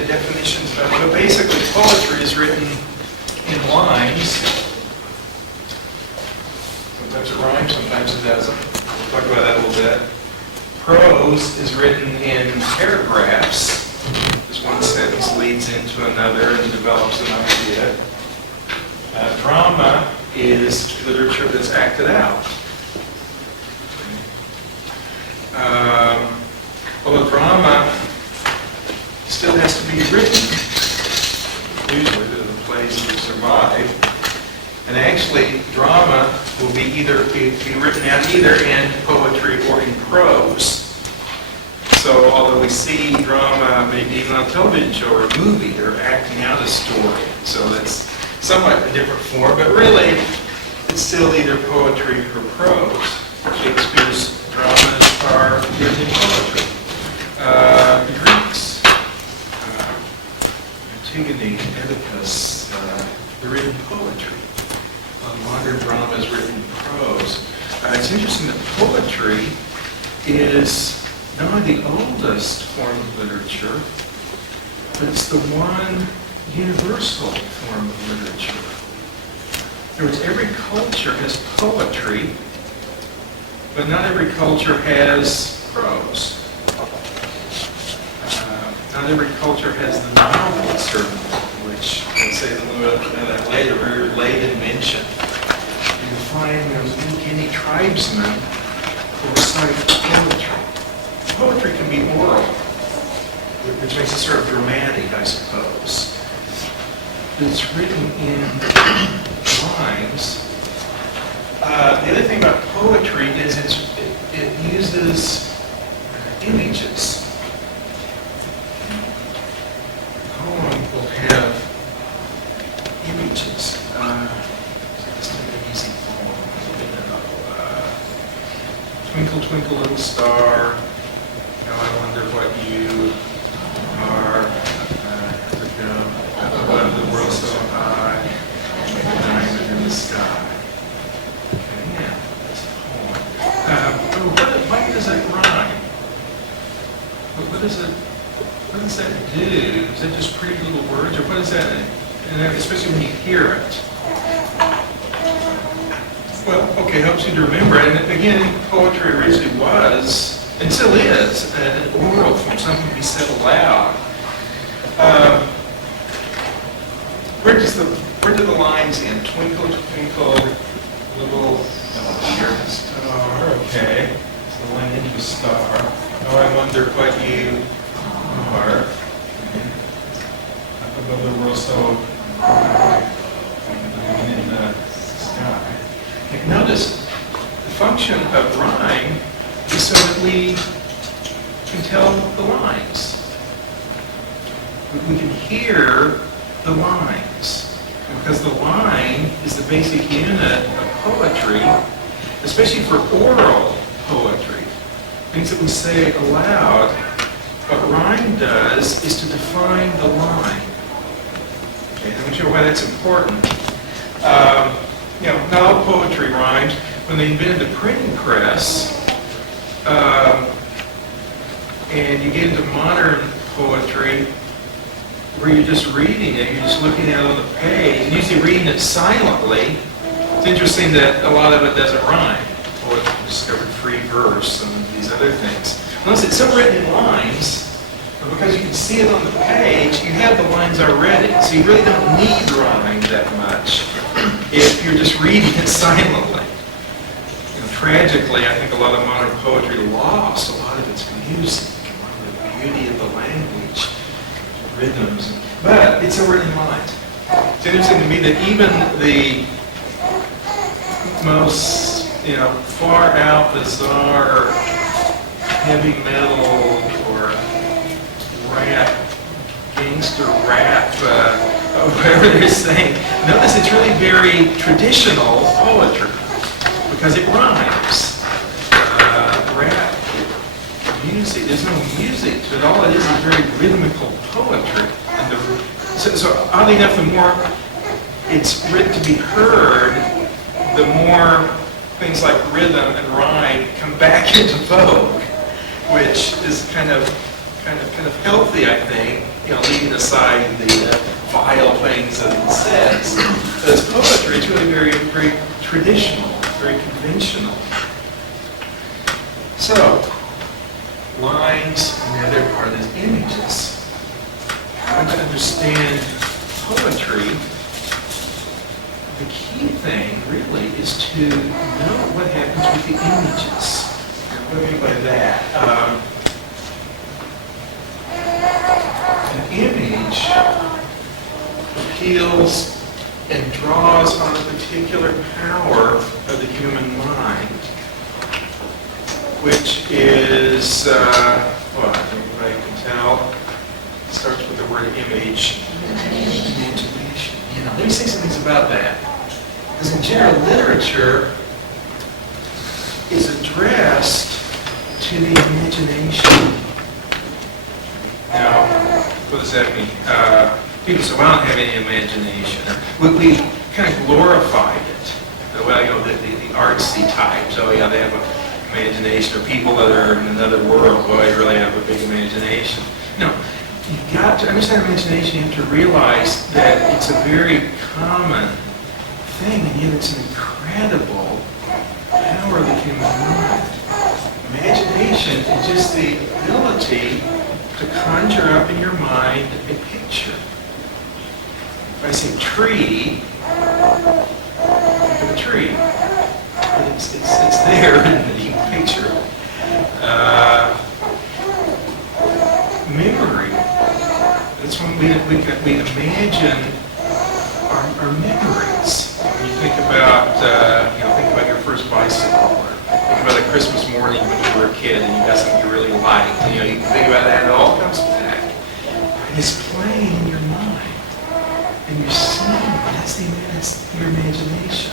the definitions, but basically poetry is written in lines. Sometimes it rhymes, sometimes it doesn't. We'll talk about that a little bit. Prose is written in paragraphs. This one sentence leads into another and develops an idea. Drama is literature that's acted out. Although drama still has to be written, usually the plays will survive. And actually, drama will be written out either in poetry or in prose. So although we see drama maybe even on a television show or a movie, they're acting out a story. So that's somewhat a different form, but really it's still either poetry or prose. Shakespeare's dramas are written in poetry. The Greeks, Antigone, Oedipus, they're written in poetry. Modern drama is written in prose. It's interesting that poetry is not only the oldest form of literature, but it's the one universal form of literature. In other words, every culture has poetry, but not every culture has prose. Not every culture has the novel, certainly, which, I'll say a little bit about that later, very late invention. You can find any tribesman who recite poetry. Poetry can be oral, which makes it sort of dramatic, I suppose. But it's written in lines. The other thing about poetry is it uses images. Will have images. Let's take an easy poem. Twinkle, twinkle, little star. Now I wonder what you are. Above the world so high, like a diamond in the sky. Okay, yeah, that's a poem. Why does that rhyme? What does that do? Is that just pretty little words, or what is that? And especially when you hear it. Well, okay, helps you to remember it. And again, poetry originally was, and still is, an oral form, something to be said aloud. Where do the lines end? Twinkle, twinkle, little star. Okay, so the line into a star. Oh, I wonder what you are. Up above the world so high, in the sky. Okay, notice the function of rhyme is so that we can tell the lines. We can hear the lines. Because the line is the basic unit of poetry, especially for oral poetry. Things that we say aloud. What rhyme does is to define the line. Okay, I'm not sure why that's important. Not all poetry rhymes. When they invented the printing press, and you get into modern poetry, where you're just reading it, you're just looking at it on the page, and usually reading it silently. It's interesting that a lot of it doesn't rhyme. Poets discovered free verse and these other things. Unless it's so written in lines, but because you can see it on the page, you have the lines already. So you really don't need rhyme that much if you're just reading it silently. Tragically, I think a lot of modern poetry lost a lot of its music, a lot of the beauty of the language, rhythms. But it's a written lines. It's interesting to me that even the most, far out bizarre heavy metal or rap, gangster rap, whatever they're saying, notice it's really very traditional poetry because it rhymes. Rap, music, there's no music to it. All it is very rhythmical poetry. And so oddly enough, the more it's written to be heard, the more things like rhythm and rhyme come back into vogue, which is kind of healthy, I think, leaving aside the vile things that it says. Because poetry is really very, very traditional, very conventional. So, lines, and the other part is images. How to understand poetry, the key thing really is to know what happens with the images. What do I mean by that? An image appeals and draws on a particular power of the human mind, which is, well, I think everybody can tell, it starts with the word image. Imagination. Let me say some things about that. Because in general literature is addressed to the imagination. Now, what does that mean? People say, well, I don't have any imagination. We kind of glorified it. Well, the artsy types, oh yeah, they have an imagination. Or people that are in another world, boy, they really have a big imagination. No, you've got to understand imagination. You have to realize that it's a very common thing, and yet it's an incredible power of the human mind. Imagination is just the ability to conjure up in your mind a picture. If I say tree, think of a tree. It's there, and you can picture it. Memory. That's when we imagine our memories. When you think about your first bicycle, or think about a Christmas morning when you were a kid and you got something you really liked. You can think about that, and it all comes back. And it's playing in your mind, and you're seeing it. That's your imagination.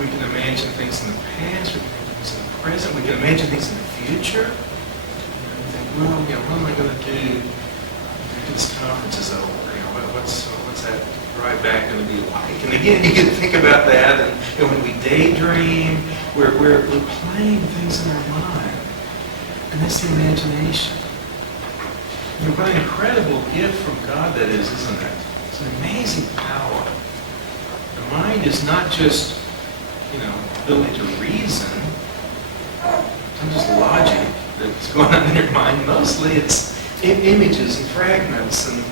We can imagine things in the past. We can imagine things in the present. We can imagine things in the future. And think, well, what am I going to do after this conference is over? What's that ride back going to be like? And again, you can think about that. And when we daydream, we're playing things in our mind. And that's the imagination. What an incredible gift from God that is, isn't it? It's an amazing power. The mind is not just, ability to reason. It's not just logic that's going on in your mind. Mostly it's images and fragments and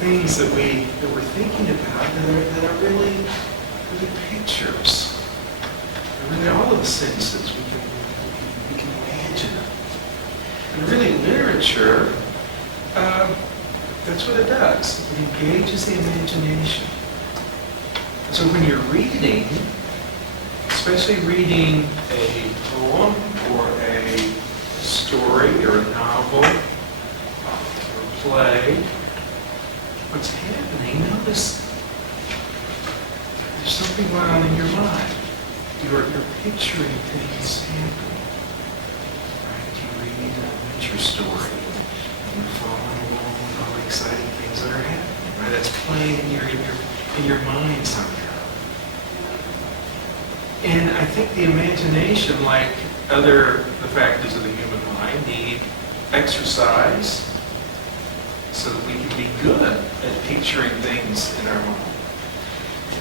things that we're thinking about that are really pictures. They're really all of the senses. We can imagine them. And really literature, that's what it does. It engages the imagination. So when you're reading, especially reading a poem or a story or a novel or a play, what's happening, notice there's something going on in your mind. You're picturing things happening. Right? You read an adventure story and you're following along with all the exciting things that are happening. Right? That's playing in your mind somehow. And I think the imagination, like the factors of the human mind, need exercise so that we can be good at picturing things in our mind.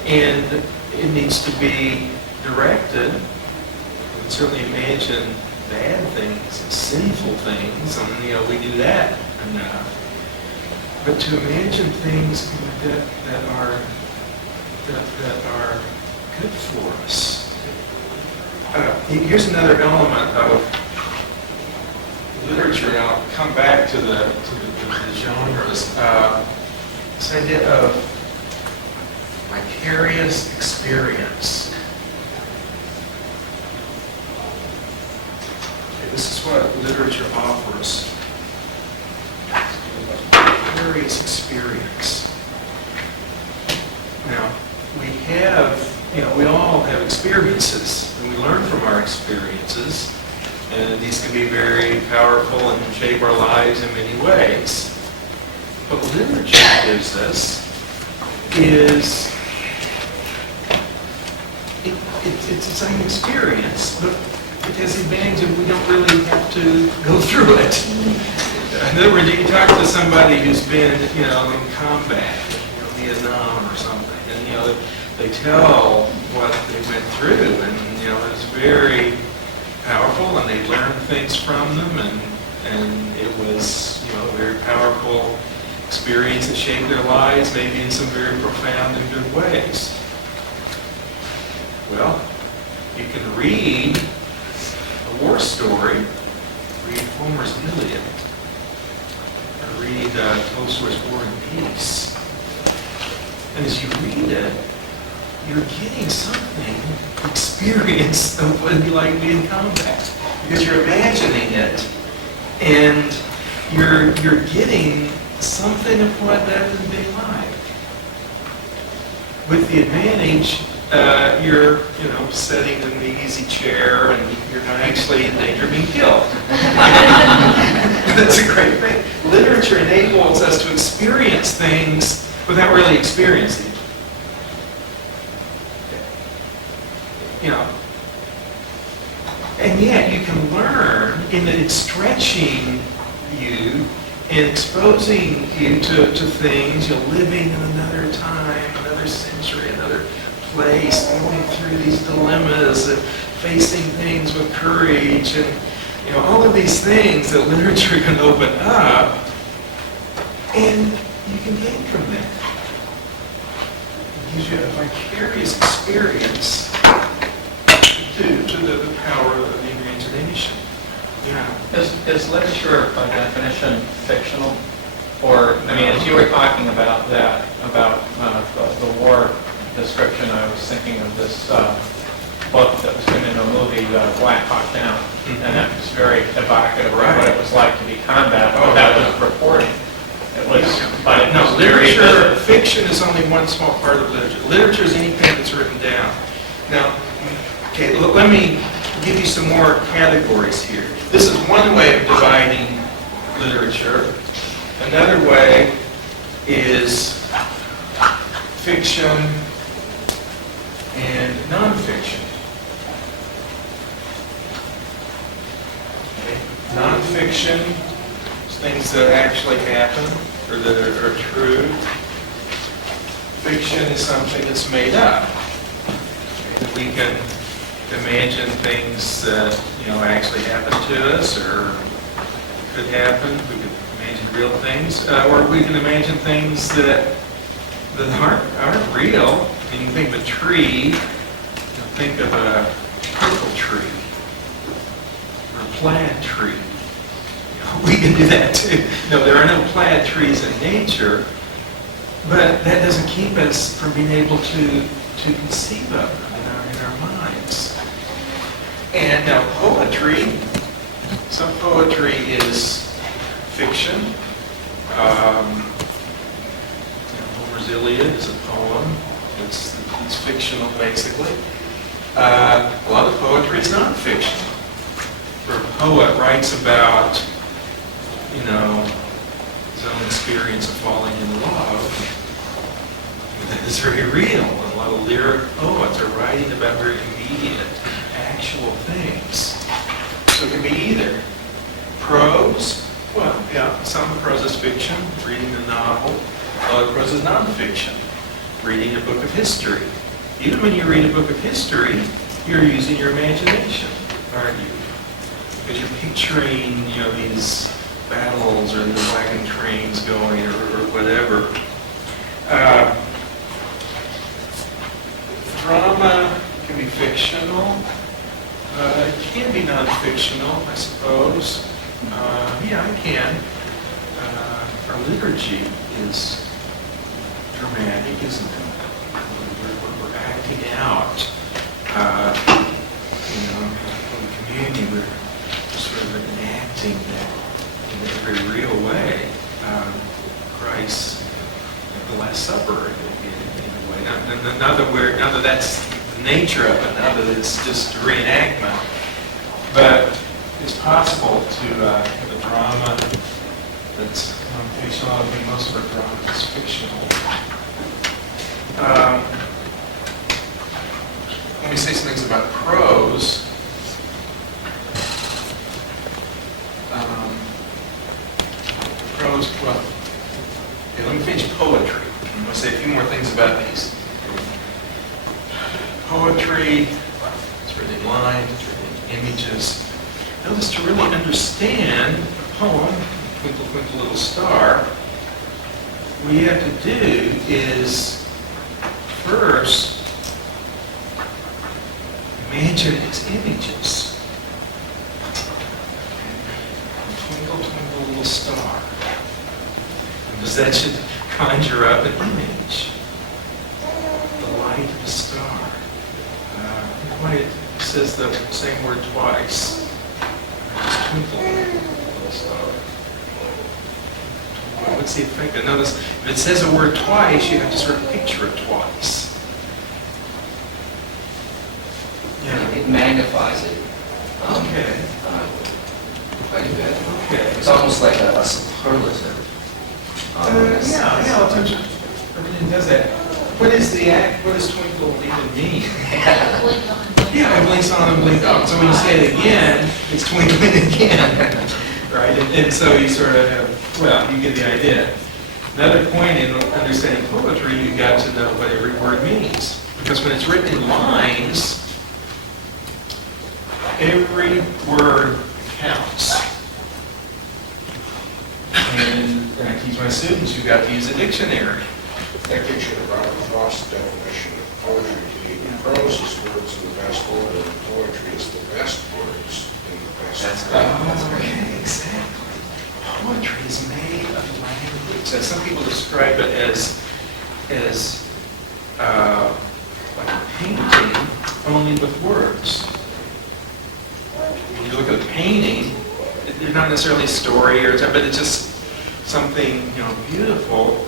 And it needs to be directed. We can certainly imagine bad things and sinful things, and we do that enough. But to imagine things that are good for us. Here's another element of literature, and I'll come back to the genres. This idea of vicarious experience. Okay, this is what literature offers. Vicarious experience. Now, we all have experiences, and we learn from our experiences, and these can be very powerful and shape our lives in many ways. But what literature gives us is it's an experience, but it has the advantage of we don't really have to go through it. In other words, you talk to somebody who's been, in combat, Vietnam or something, and, they tell what they went through, and, it's very powerful, and they learned things from them, and it was, a very powerful experience that shaped their lives, maybe in some very profound and good ways. Well, you can read a war story, read Homer's Iliad, or read Tolstoy's War and Peace. And as you read it, you're getting something, experience of what it'd be like to be in combat. Because you're imagining it, and you're getting something of what that would be like. With the advantage, you're, sitting in the easy chair, and you're not actually in danger of being killed. That's a great thing. Literature enables us to experience things without really experiencing them. And yet you can learn in that it's stretching you and exposing you to things, living in another time, another century, another place, going through these dilemmas and facing things with courage, and all of these things that literature can open up, and you can gain from that. It gives you a vicarious experience due to the power of the imagination. Yeah. Is literature by definition fictional? Or, as you were talking about that, about the war description, I was thinking of this book that was turned into a movie, Black Hawk Down, and that was very evocative of what it was like to be combat, but that was reporting. It was, but no, literature, fiction is only one small part of literature. Literature is anything that's written down. Now, okay, let me give you some more categories here. This is one way of dividing literature. Another way is fiction and nonfiction. Okay. Nonfiction is things that actually happen or that are true. Fiction is something that's made up. Okay. We can imagine things that actually happen to us or could happen. We could imagine real things, or we can imagine things that aren't real. I mean, you think of a tree, think of a purple tree or a plaid tree. We can do that too. No, there are no plaid trees in nature, but that doesn't keep us from being able to conceive of them in our minds. And now poetry, some poetry is fiction. Homer's Iliad is a poem. It's fictional, basically. A lot of poetry is non-fiction. Where a poet writes about, his own experience of falling in love, that is very real. A lot of lyric poets are writing about very immediate, actual things. So it can be either prose. Well, yeah, some prose is fiction, reading a novel. A lot of prose is nonfiction, reading a book of history. Even when you read a book of history, you're using your imagination, aren't you? Because you're picturing, these battles or the wagon trains going or whatever. Drama can be fictional. It can be non-fictional, I suppose. Yeah, it can. Our liturgy is dramatic, isn't it? We're acting out. In the communion, we're sort of enacting that in a very real way. Christ, the Last Supper, in a way. Not that that's the nature of it, not that it's just a reenactment, but it's possible to have a drama that's non-fictional. I think most of our drama is fictional. Let me say some things about prose. prose, well, okay, let me finish poetry. I'm going to say a few more things about these. Poetry, it's written in lines, it's written in images. Notice to really understand a poem, Twinkle, Twinkle, Little Star, what you have to do is first imagine its images. Twinkle, twinkle, little star. Because that should conjure up an image. The light of a star. Why it says the same word twice. Just twinkle, little star. What's the effect? And notice, if it says a word twice, you have to sort of picture it twice. Yeah. It magnifies it. Okay. Quite a bit. Okay. It's almost like a superlative. Everything does that. What is the act? What does twinkle even mean? Yeah, it blinks on and blinks off. So when you say it again, it's twinkling again. Right? And so you sort of have, well, you get the idea. Another point in understanding poetry, you've got to know what every word means. Because when it's written in lines, every word counts. And I teach my students, you've got to use a dictionary. That gets you to Robert Frost's definition of poetry to be prose is words in the best order, and poetry is the best words in the best order. That's great. Okay, exactly. Poetry is made of language. So some people describe it as like a painting, only with words. When you look at a painting, they're not necessarily a story or something, but it's just something, beautiful,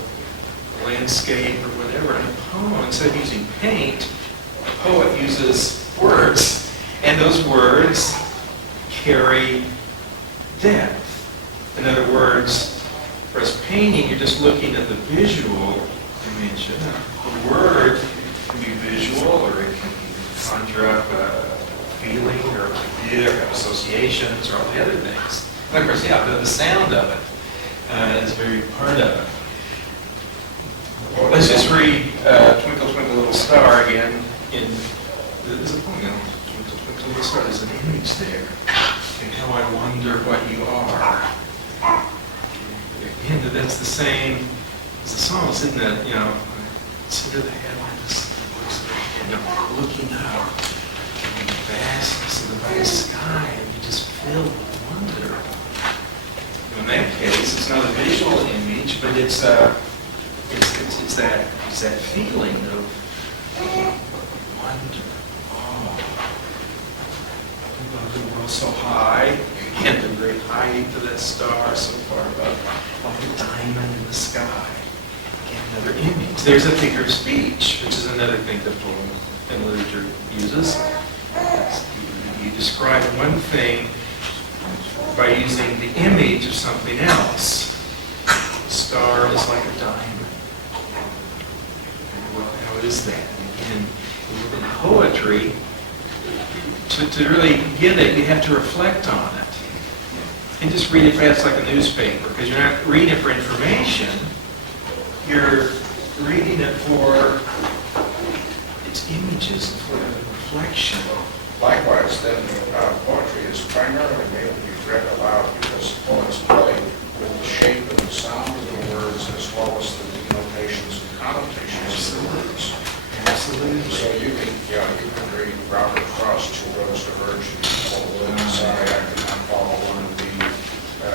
a landscape or whatever. In a poem, instead of using paint, a poet uses words, and those words carry depth. In other words, whereas painting, you're just looking at the visual dimension. The word can be visual, or it can conjure up a feeling or idea, or have associations, or all the other things. And of course, the sound of it is a very part of it. Well, let's just read Twinkle, Twinkle, Little Star again. There's a poem, Twinkle, Twinkle, Little Star. There's an image there. And how I wonder what you are. Again, that's the same as the psalmist, isn't it? Consider the heavens, looking up, and the vastness of the vast sky, and you just filled with wonder. In that case, it's not a visual image, but it's that feeling of wonder, awe. Above the world so high, and the great height of that star so far above, like a diamond in the sky. Again, another image. There's a figure of speech, which is another thing that poem and literature uses. You describe one thing by using the image of something else. The star is like a diamond. Well, how is that? Again, in poetry, to really get it, you have to reflect on it. And just read it fast like a newspaper, because you're not reading it for information. You're reading it for its images, for the reflection. Likewise, then, poetry is primarily made to be read aloud because poets play with the shape and the sound of the words as well as the denotations and connotations of the words. Absolutely. So you can read Robert Frost, Two Roads Diverging, sorry, I could not follow one of the,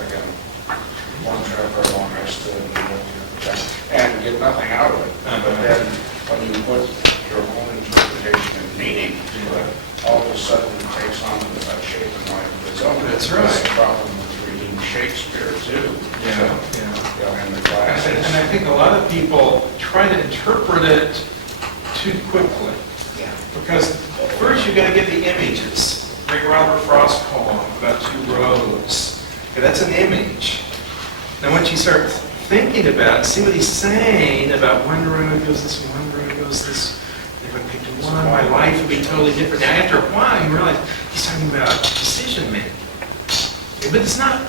again, one traveler along I stood, and get nothing out of it. But then, when you put your own interpretation and meaning to it, all of a sudden it takes on that shape and life of its own. That's right. That's the problem with reading Shakespeare, too. Yeah. In the class. And I think a lot of people try to interpret it too quickly. Yeah. Because first you've got to get the images. Like Robert Frost poem about two roads. Okay, that's an image. Now once you start thinking about it, see what he's saying about one road goes this, one road goes this. If I picked one, my life would be totally different. Now after a while you realize he's talking about decision making. Okay, but it's not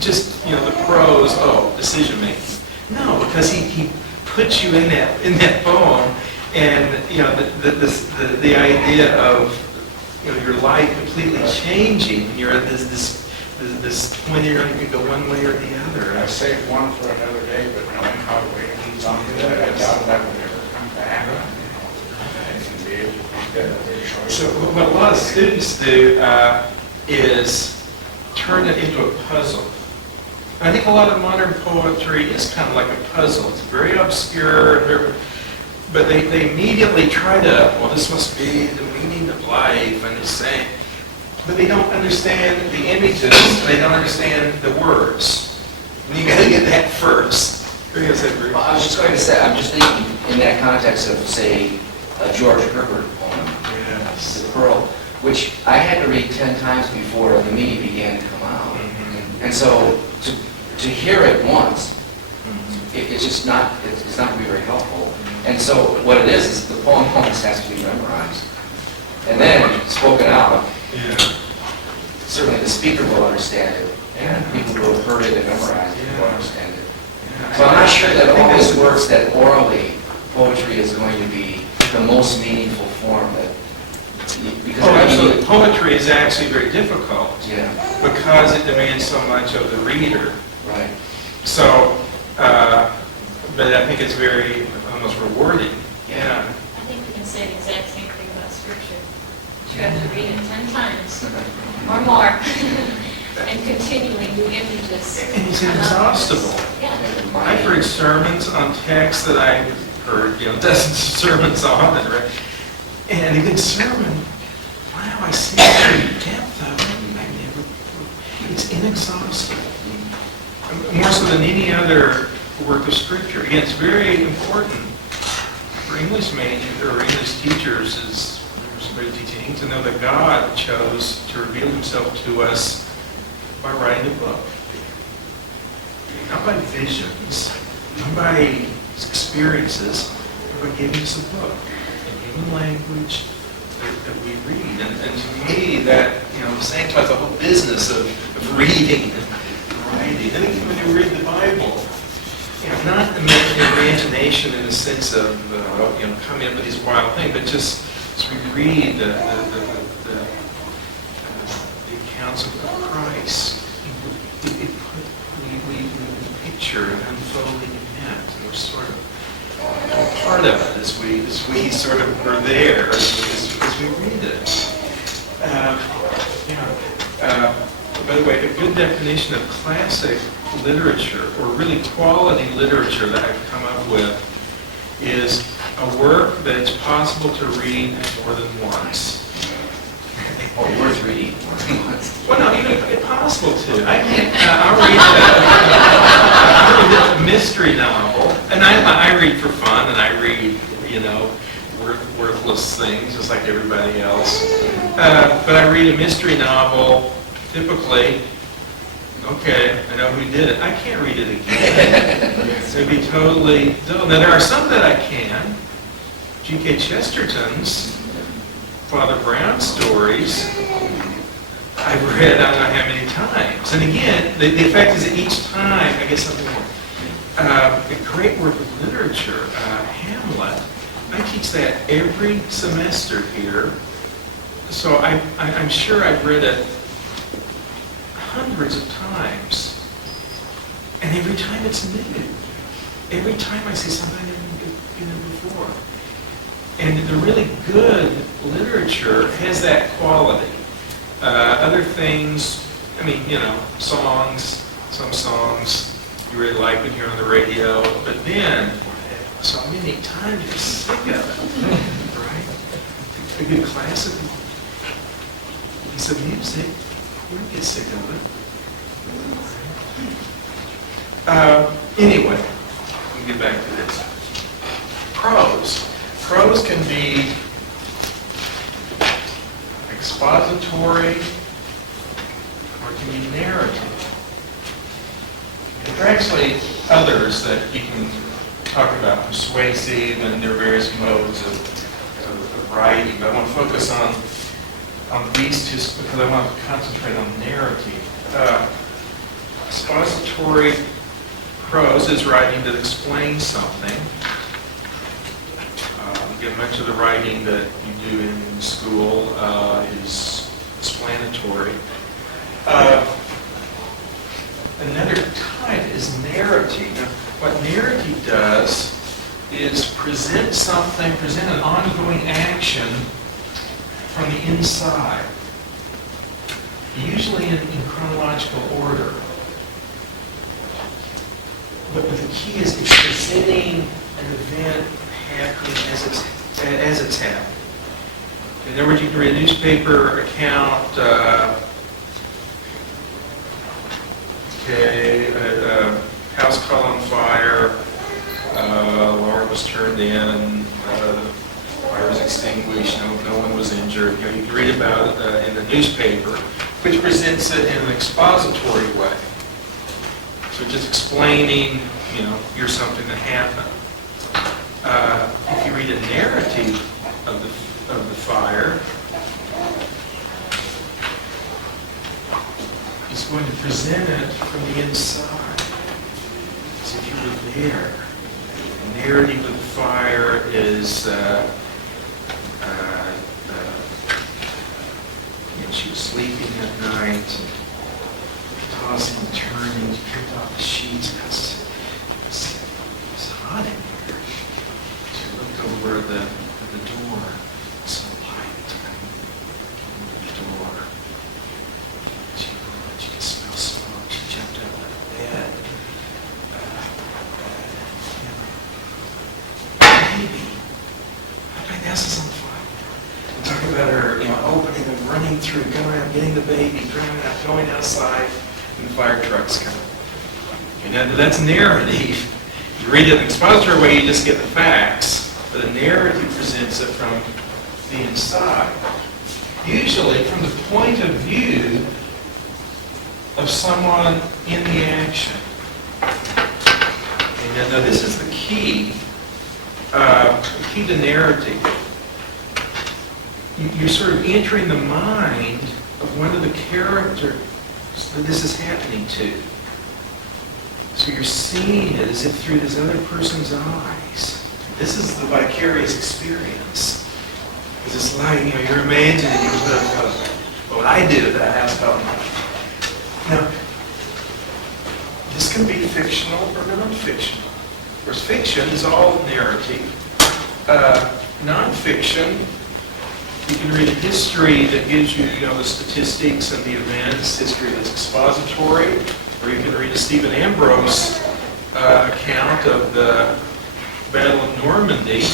just, the prose, decision making. No, because he puts you in that poem, and, the idea of, your life completely changing, and you're at this point you're going to go one way or the other. I saved one for another day, but knowing how the way it leads on to that, I doubt that would ever come back. And be able to make that other choice. So what a lot of students do is turn it into a puzzle. And I think a lot of modern poetry is kind of like a puzzle. It's very obscure, but they immediately try to, this must be the meaning of life, and it's saying, but they don't understand the images, they don't understand the words. And you got to get that first. Well, I was just going to say, I'm just thinking in that context of, say, a George Herbert poem, Yes. The Pearl, which I had to read 10 times before the meaning began to come out. Mm-hmm. And so to hear it once, Mm-hmm. it's just not, it's not going to be very helpful. And so what it is the poem almost has to be memorized. And then spoken out. Yeah. Certainly the speaker will understand it, and people who have heard it and memorized it will understand it. So I'm not sure that it always works that orally poetry is going to be the most meaningful form that, because Absolutely. Poetry is actually very difficult yeah, because it demands so much of the reader. right. So, but I think it's very almost rewarding. Yeah. I think we can say the exact same thing about scripture. You have to read it 10 times or more and continually new images. And it's inexhaustible. Yeah. I've heard sermons on texts that I've heard, dozens of sermons on, and a good sermon, wow, I see the depth of it. It's inexhaustible. More so than any other work of Scripture. Again, it's very important for English majors or English teachers as somebody teaching to know that God chose to reveal himself to us by writing a book. Not by visions, not by experiences, but by giving us a book in human language that we read. And to me, that, sanctifies the whole business of reading and writing. I think when you read the Bible, not imagination in the sense of, coming up with these wild things, but just as we read the accounts of Christ, we picture an unfolding event, and we're sort of part of it as we sort of are there as we read it. By the way, a good definition of classic literature, or really quality literature that I've come up with, is a work that it's possible to read more than once. Or worth reading more than once. Well, no, even possible to. I'll read a mystery novel, and I read for fun, and I read, worthless things, just like everybody else. But I read a mystery novel, typically, okay, I know who did it. I can't read it again. It'd be totally dull. Now, there are some that I can. G.K. Chesterton's Father Brown stories, I've read I don't know how many times. And again, the effect is that each time I get something more. A great work of literature, Hamlet. I teach that every semester here. So I'm sure I've read it hundreds of times. And every time it's new. Every time I see something I didn't get before. And the really good literature has that quality. Other things, songs, some songs you really like when you're on the radio, but then, so many times you're sick of it, right? A good classical piece of music, you don't get sick of it. Anyway, let me get back to this. Prose. Prose can be expository or it can be narrative. There are actually others that you can talk about, persuasive, and there are various modes of writing, but I want to focus on these two because I want to concentrate on narrative. Expository prose is writing that explains something. Again, much of the writing that you do in school is explanatory. Another type is narrative. Now, what narrative does is present something, present an ongoing action from the inside, usually in chronological order. But the key is it's presenting an event happening as it's happening. In other words, you can read a newspaper account, house caught on fire, alarm was turned in, fire was extinguished, no one was injured. You can read about it in the newspaper, which presents it in an expository way. So just explaining, here's something that happened. If you read a narrative of the fire, it's going to present it from the inside. So if you were there, the narrative of the fire is she was sleeping at night, tossing and turning, she kicked off the sheets. It was hot in here. She looked over the door, so light on the door. She could smell smoke. She jumped out of bed. Baby, my house is on fire. I'm talking about her, opening and running through, going out, getting the baby, running out, going outside, and the fire truck's coming. Now, that's narrative. You read it in an expository way, you just get the facts, but a narrative presents it from the inside. Usually from the point of view of someone in the action. And now this is the key to narrative. You're sort of entering the mind of one of the characters that this is happening to. So you're seeing it as if through this other person's eyes. This is the vicarious experience. Because it's like, you're imagining what I do that house felt like. Now, this can be fictional or non-fictional. Of course, fiction is all narrative. Non-fiction, you can read a history that gives you, the statistics and the events, history that's expository, or you can read a Stephen Ambrose account of the Battle of Normandy,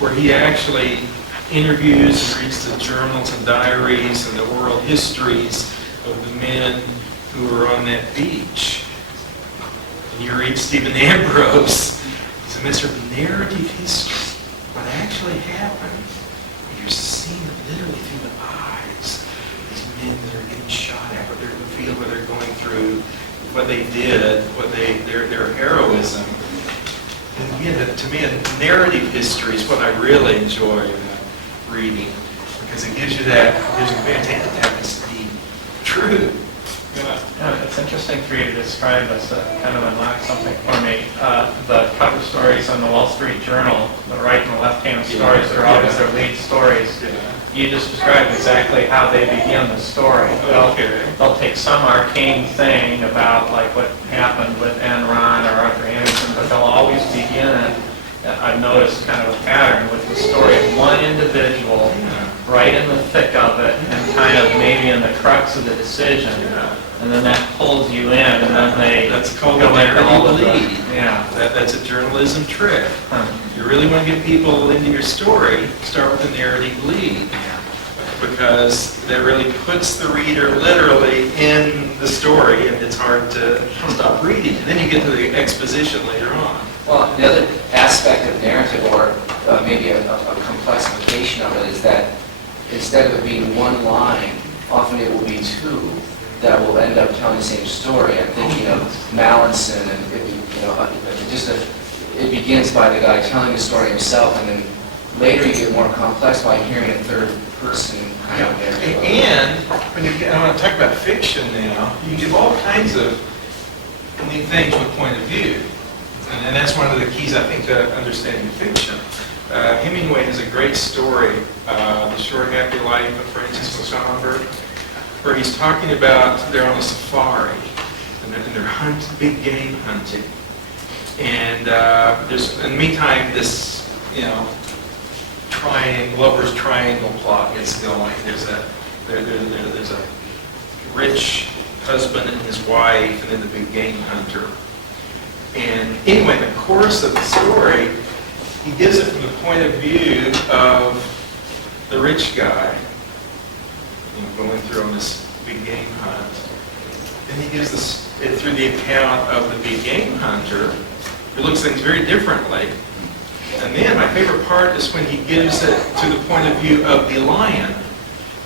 where he actually interviews and reads the journals and diaries and the oral histories of the men who were on that beach. And you read Stephen Ambrose, he's a master of narrative history. What actually happened, you're seeing it literally through the eyes of these men that are getting shot at, what they're in the field, what they're going through, what they did, their heroism. And again, to me, a narrative history is what I really enjoy reading, because it gives you that, that must be true. Yeah, it's interesting for you to describe this, kind of unlock something for me. The cover stories on the Wall Street Journal, the right and the left-hand stories are always their lead stories. You just described exactly how they begin the story. They'll take some arcane thing about like what happened with Enron or Arthur Anderson, but they'll always begin it. I've noticed kind of a pattern with the story of one individual right in the thick of it and kind of maybe in the crux of the decision. And then that pulls you in, and then that's called go the into narrative lead. That's a journalism trick. You really want to get people into your story, start with the narrative lead. Because that really puts the reader literally in the story, and it's hard to stop reading. And then you get to the exposition later on. Well, the other aspect of narrative, or maybe a complexification of it, is that instead of it being one line, often it will be two that will end up telling the same story. I'm thinking of Mallinson, and it begins by the guy telling the story himself, and then later you get more complex by hearing a third person kind of narrative. And when I want to talk about fiction now, you give all kinds of neat things with point of view. And that's one of the keys, I think, to understanding fiction. Hemingway has a great story, The Short Happy Life of Francis Songbird, where he's talking about they're on a safari, and they're big game hunting. And there's, in the meantime, this, lover's triangle plot gets going. There's a rich husband and his wife, and then the big game hunter. And anyway, in the course of the story, he gives it from the point of view of the rich guy, going through on this big game hunt. And he gives it through the account of the big game hunter, who looks at things very differently. And then my favorite part is when he gives it to the point of view of the lion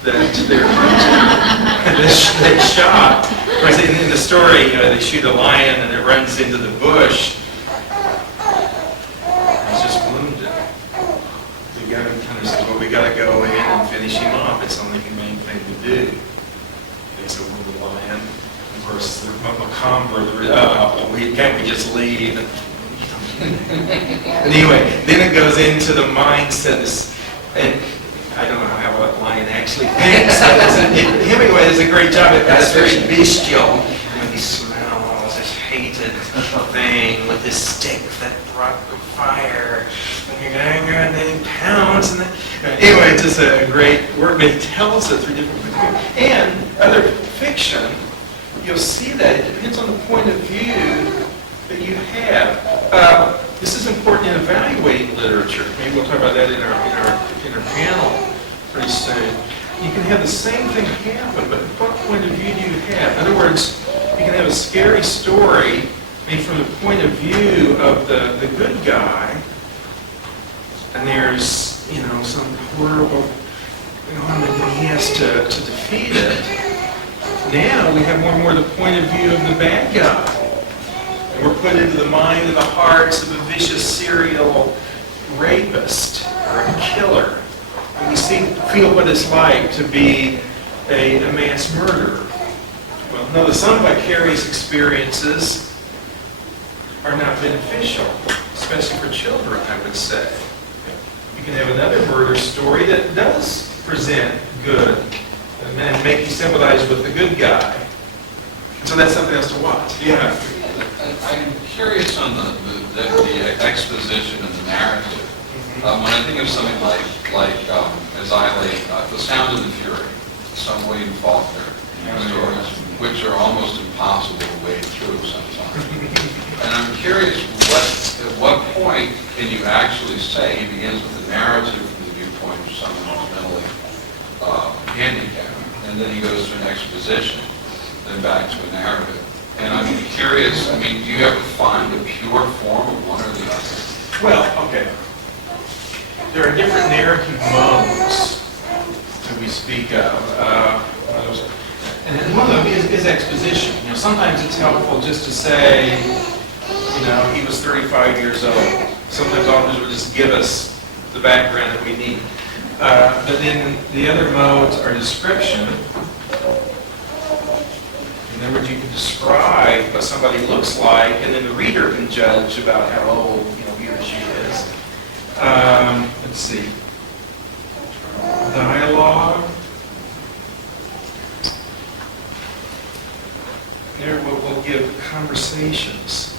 that they're hunting. And they shot. In the story, they shoot a lion and it runs into the bush. He's just wounded. We got to go in and finish him off. It's the only humane thing to do. It's a wounded lion. Of course, the macabre, can't we just leave? Anyway, then it goes into the mindset, and I don't know how a lion actually thinks. Hemingway does a great job at that. It's very bestial. When he smells this hated thing with this stick that brought the fire, and you're going, and then he pounds, and then, anyway, it's just a great work. But he tells it through different points of view. And other fiction, you'll see that it depends on the point of view that you have. This is important in evaluating literature. Maybe we'll talk about that in our panel pretty soon. You can have the same thing happen, but what point of view do you have? In other words, you can have a scary story made from the point of view of the good guy, and there's some horrible that he has to defeat it. Now we have more and more the point of view of the bad guy. We're put into the mind and the hearts of a vicious serial rapist or a killer. And we feel what it's like to be a mass murderer. Well, no, some vicarious experiences are not beneficial, especially for children, I would say. You can have another murder story that does present good and make you sympathize with the good guy. So that's something else to watch. Yeah. I'm curious on the exposition and the narrative. When I think of something like as I lay, The Sound of the Fury, some William Faulkner stories, which are almost impossible to wade through sometimes. And I'm curious, at what point can you actually say he begins with a narrative from the viewpoint of someone who's mentally handicapped, and then he goes to an exposition, then back to a narrative. And I'm curious, do you ever find a pure form of one or the other? Well, okay. There are different narrative modes that we speak of. And one of them is exposition. Sometimes it's helpful just to say, he was 35 years old. Sometimes authors will just give us the background that we need. But then the other modes are description. In other words, you can describe what somebody looks like, and then the reader can judge about how old he or she is. Let's see. Dialogue. There we'll give conversations.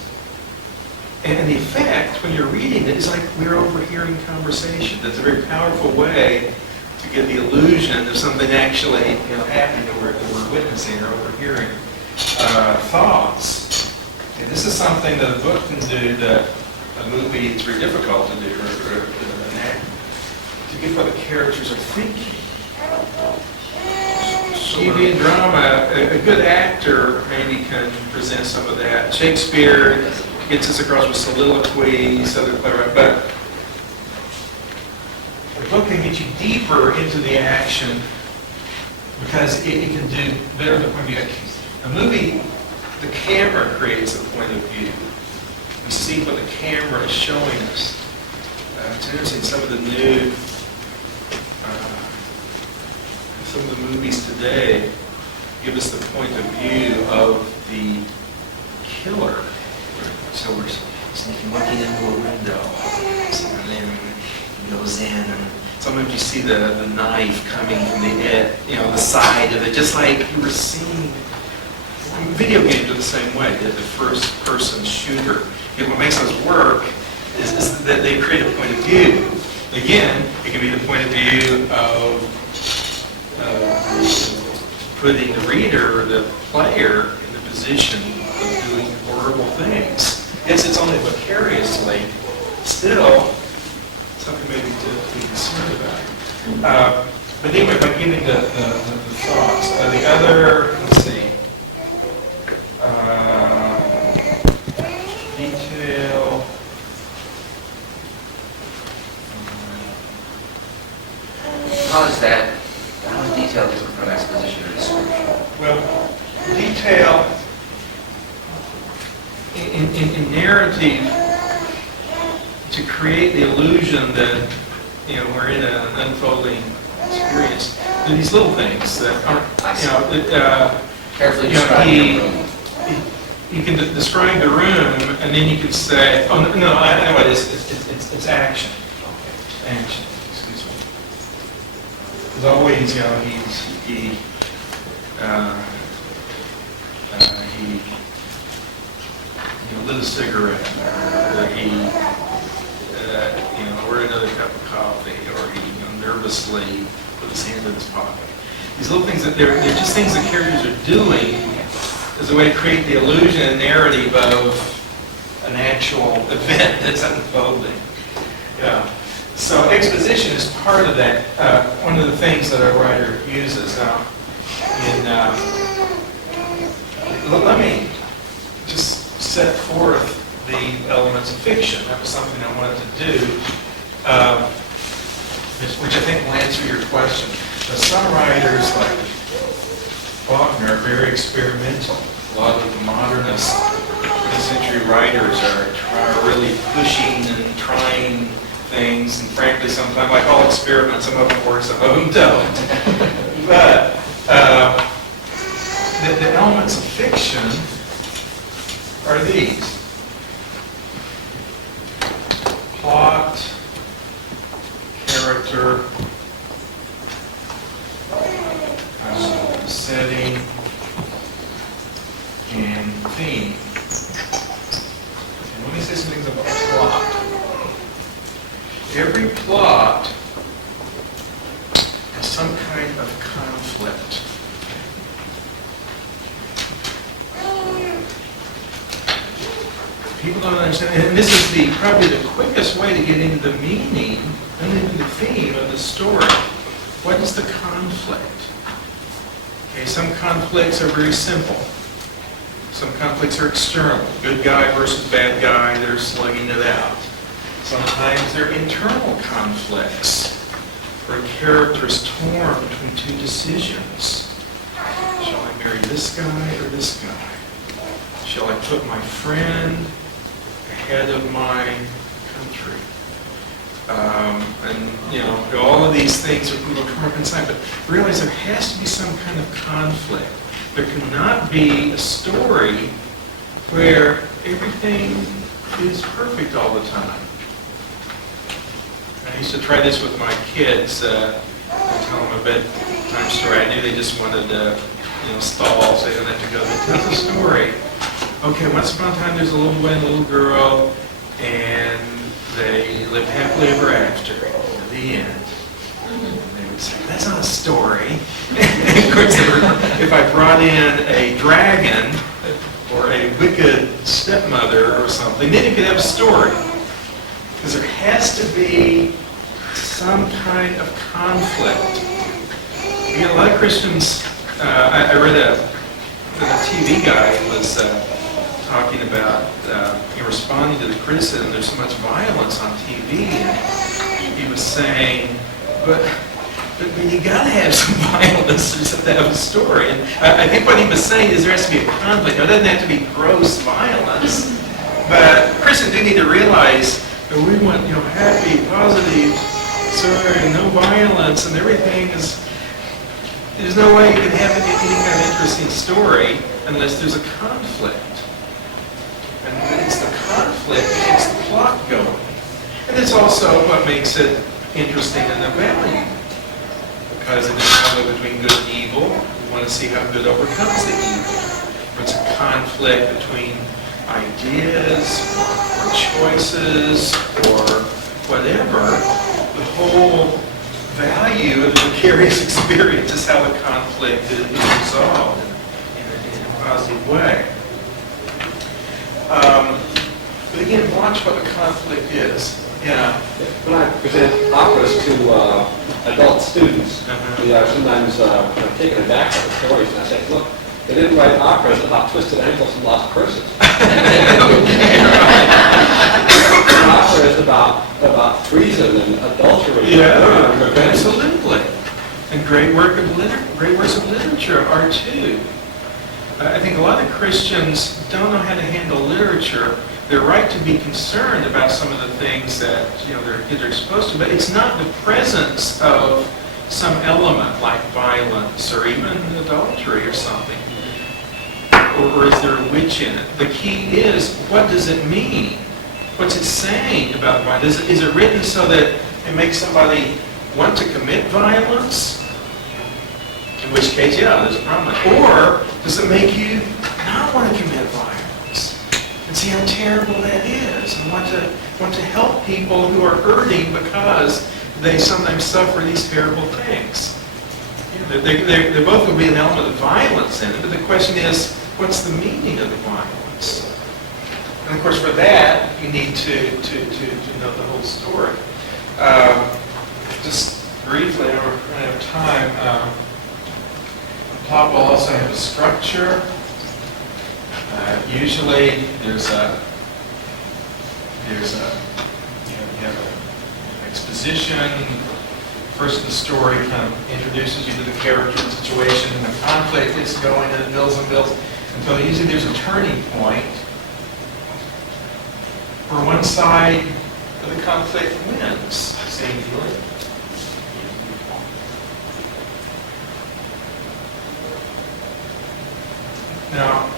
And the effect, when you're reading it, is like we're overhearing conversation. That's a very powerful way to get the illusion of something actually happening that we're witnessing or overhearing. Thoughts. And this is something that a book can do that a movie it's very difficult to do, or an act, to get what the characters are thinking. TV and drama, a good actor maybe can present some of that. Shakespeare gets us across with soliloquies, other playwrights, but the book can get you deeper into the action because it can do better than the point of view. A movie, the camera creates a point of view. We see what the camera is showing us. it's interesting, some of the new, some of the movies today give us the point of view of the killer. So we're sneaking, looking into a window, and then he goes in, and sometimes you see the knife coming from the edge, the side of it, just like you were seeing. Video games are the same way, the first-person shooter. What makes those work is that they create a point of view. Again, it can be the point of view of putting the reader or the player in the position of doing horrible things. Yes, it's only vicariously, still something maybe to be concerned about. But anyway, by giving the thoughts, the other, let's see, detail. How is detail different from exposition or description? Well, detail in narrative, to create the illusion that we're in an unfolding experience. There are these little things that aren't, Carefully describing the room. You can describe the room, and then you could say, oh, no, I know what it is. It's action. Action, excuse me. There's always, he lit a cigarette, or he, ordered another cup of coffee, or he, nervously put his hand in his pocket. These little things, they're just things that characters are doing as a way to create the illusion and narrative of an actual event that's unfolding. Yeah. So exposition is part of that. One of the things that a writer uses. Now, let me just set forth the elements of fiction. That was something I wanted to do, which I think will answer your question. Some writers, like Faulkner, are very experimental. A lot of the modernist mid-century writers are really pushing and trying things, and frankly, sometimes, like all experiments, some of them work, some of them don't. But the elements of fiction are these: plot, character, setting, and theme. And let me say some things about plot. Every plot has some kind of conflict. People don't understand, and this is probably the quickest way to get into the meaning and into the theme of the story. What is the conflict? Okay, some conflicts are very simple. Some conflicts are external. Good guy versus bad guy, they're slugging it out. Sometimes they're internal conflicts, where a character is torn between two decisions. Shall I marry this guy or this guy? Shall I put my friend ahead of my country? And all of these things are people come up inside, but realize there has to be some kind of conflict. There cannot be a story where everything is perfect all the time. I used to try this with my kids. I tell them a bedtime story. I knew they just wanted to, stall, so they don't have to go. They tell the story. Okay, once upon a time, there's a little boy and a little girl, and they lived happily ever after. At the end. They would say, that's not a story. Of course, if I brought in a dragon or a wicked stepmother or something, then you could have a story. Because there has to be some kind of conflict. A lot of Christians, I read a TV guy was talking about responding to the criticism, there's so much violence on TV, and he was saying, but you gotta have some violence, you have to have a story. And I think what he was saying is there has to be a conflict. Now, it doesn't have to be gross violence, but Christians do need to realize And we want, happy, positive, sorry, no violence, and everything is, there's no way you can have any kind of interesting story unless there's a conflict. And it's the conflict that gets the plot going. And it's also what makes it interesting in the value. Because it is a conflict between good and evil. We want to see how good overcomes the evil. Or it's a conflict between ideas or choices or whatever. The whole value of the vicarious experience is how the conflict is resolved in a positive way. But again, watch what the conflict is. Yeah. When I present operas to adult students, they are sometimes taken aback by the stories, and I say, look, they didn't write operas about twisted ankles and lost purses. Opera is about treason and adultery. Yeah, absolutely. And great works of literature are too. I think a lot of Christians don't know how to handle literature. They're right to be concerned about some of the things that their kids are exposed to, but it's not the presence of some element like violence or even adultery or something. Or is there a witch in it? The key is, what does it mean? What's it saying about violence? Is it written so that it makes somebody want to commit violence? In which case, yeah, there's a problem. Or does it make you not want to commit violence? And see how terrible that is, and want to help people who are hurting because they sometimes suffer these terrible things. There both will be an element of violence in it, but the question is, what's the meaning of the violence? And of course, for that, you need to know the whole story. Just briefly, I don't have time. The plot will also have a structure. Usually, there's a you have an exposition. First, the story kind of introduces you to the character and situation, and the conflict is going, and it builds and builds until usually there's a turning point where one side of the conflict wins. Same feeling. Now,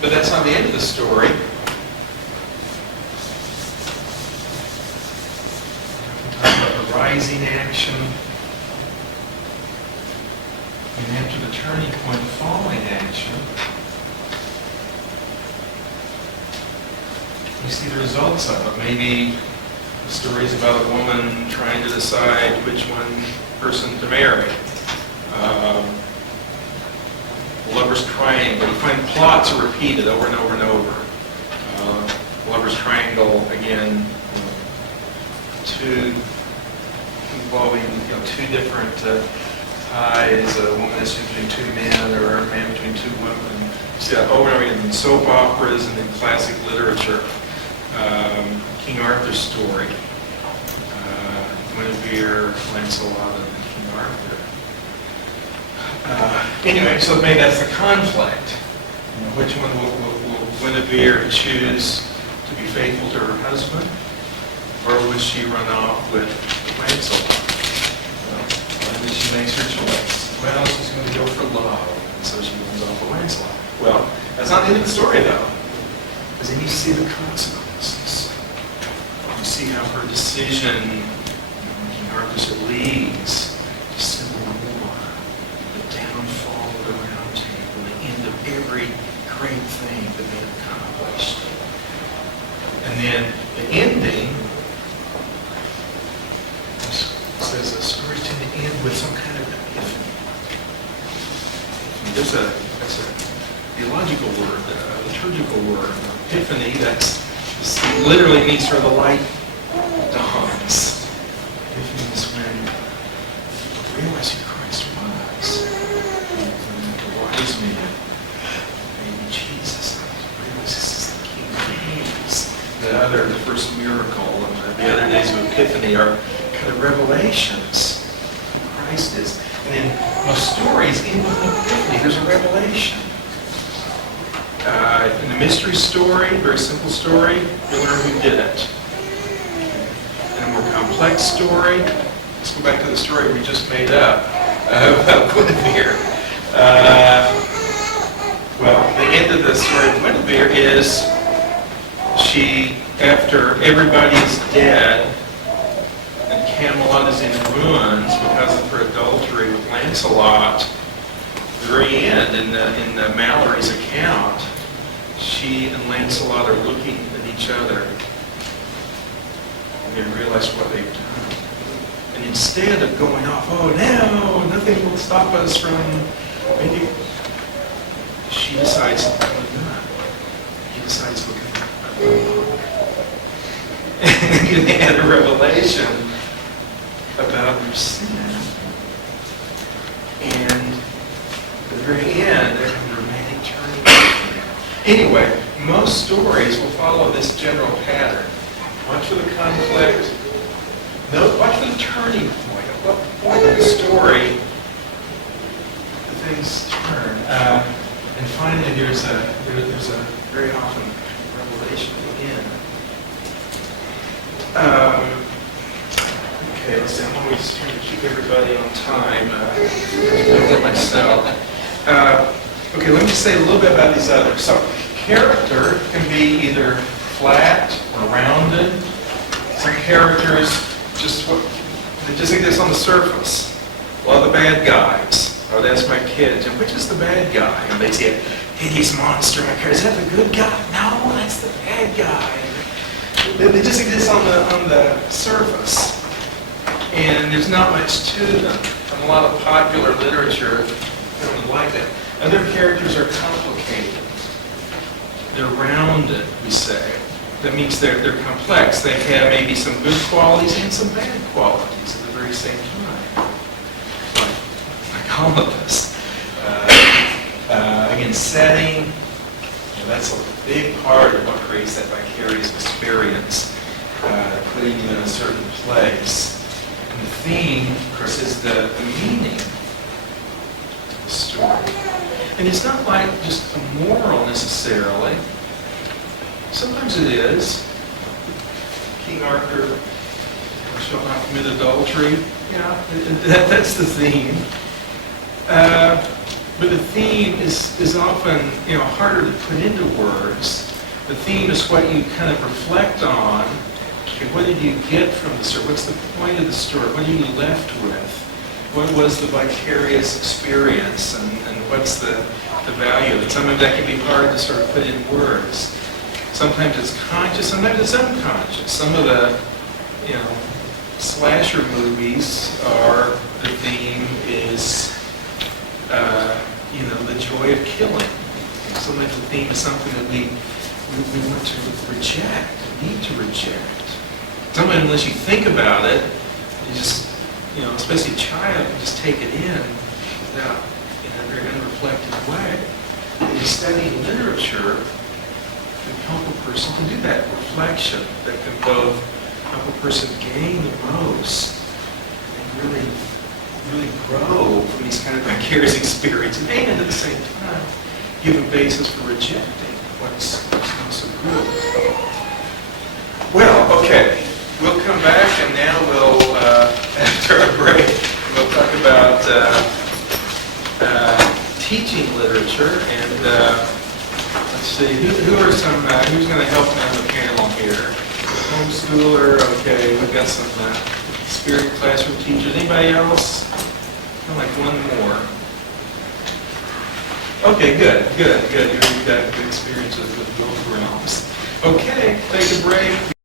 but that's not the end of the story. The rising action, and after the turning point, the falling action. You see the results of it. Maybe the story is about a woman trying to decide which one person to marry. Lover's triangle. You find plots are repeated over and over and over. Lover's triangle, again, involving two different ties, a woman that's between two men or a man between two women. You see that over and over again in soap operas and in classic literature. King Arthur's story. Guinevere, Lancelot, and King Arthur. Anyway, so maybe that's the conflict. Which one will Guinevere choose to be faithful to her husband? Or will she run off with Lancelot? Well, then she makes her choice. Well, she's going to go for love, and so she runs off with Lancelot. Well, that's not the end of the story, though. Because then you see the consequences. You see how her decision, King Arthur leads to civil war, the downfall of the Round Table, the end of every great thing that they accomplished. And then the ending says the stories tend to end with some kind of epiphany. That's a theological word, a liturgical word. Epiphany, literally means where the light dawns. Epiphany is when you realize who Christ was. The wise man, maybe Jesus, realize this is the King of Kings. The first miracle, and the other days of Epiphany are kind of revelations of who Christ is. And in most stories, in the Epiphany, there's a revelation. In the mystery story, very simple story, you learn who did it. complex story. Let's go back to the story we just made up about Guinevere. Well, the end of the story of Guinevere is she, after everybody's dead and Camelot is in ruins because of her adultery with Lancelot, at the very end, in the Mallory's account, she and Lancelot are looking at each other and they realize what they've done. And instead of going off, oh no, nothing will stop us from maybe, she decides, oh no. He decides, okay, and they had a revelation about their sin. And at the very end, there's a romantic turning point. Anyway, most stories will follow this general pattern. Watch for the conflict. No, watch for the turning point. At what point in the story the things turn. And finally, there's a very often revelation again. Okay, so I'm always trying to keep everybody on time. Myself. Okay, let me say a little bit about these others. So, character can be either flat or rounded. Some characters they just exist on the surface. Well, the bad guys. Oh, that's my kids. And which is the bad guy? And they say, hideous monster. Is that the good guy? No, that's the bad guy. They just exist on the surface. And there's not much to them. And a lot of popular literature don't like that. Other characters are complicated. They're rounded, we say. That means they're complex. They have maybe some good qualities and some bad qualities at the very same time. Like all of us. Again, setting, that's a big part of what creates that vicarious experience, putting you in a certain place. And the theme, of course, is the meaning of the story. And it's not like just a moral necessarily. Sometimes it is. King Arthur shall not commit adultery. Yeah, that's the theme. But the theme is often, harder to put into words. The theme is what you kind of reflect on. Okay, what did you get from the story? What's the point of the story? What are you left with? What was the vicarious experience, and what's the value of it? Sometimes that can be hard to sort of put in words. Sometimes it's conscious, sometimes it's unconscious. Some of the, slasher movies are, the theme is, the joy of killing. Sometimes the theme is something that we want to reject, need to reject. Sometimes unless you think about it, you just, especially a child, you just take it in without, in a very unreflective way. And you study literature can help a person to do that reflection, that can both help a person gain the most and really grow from these kind of vicarious experiences, and at the same time give a basis for rejecting what's not so good. Well, okay, we'll come back and now we'll, after our break, we'll talk about teaching literature and let's see, who are some, who's going to help me on the panel here? Homeschooler, okay, we've got some experienced classroom teachers. Anybody else? Like one more. Okay, good. You've got good experiences with both realms. Okay, take a break.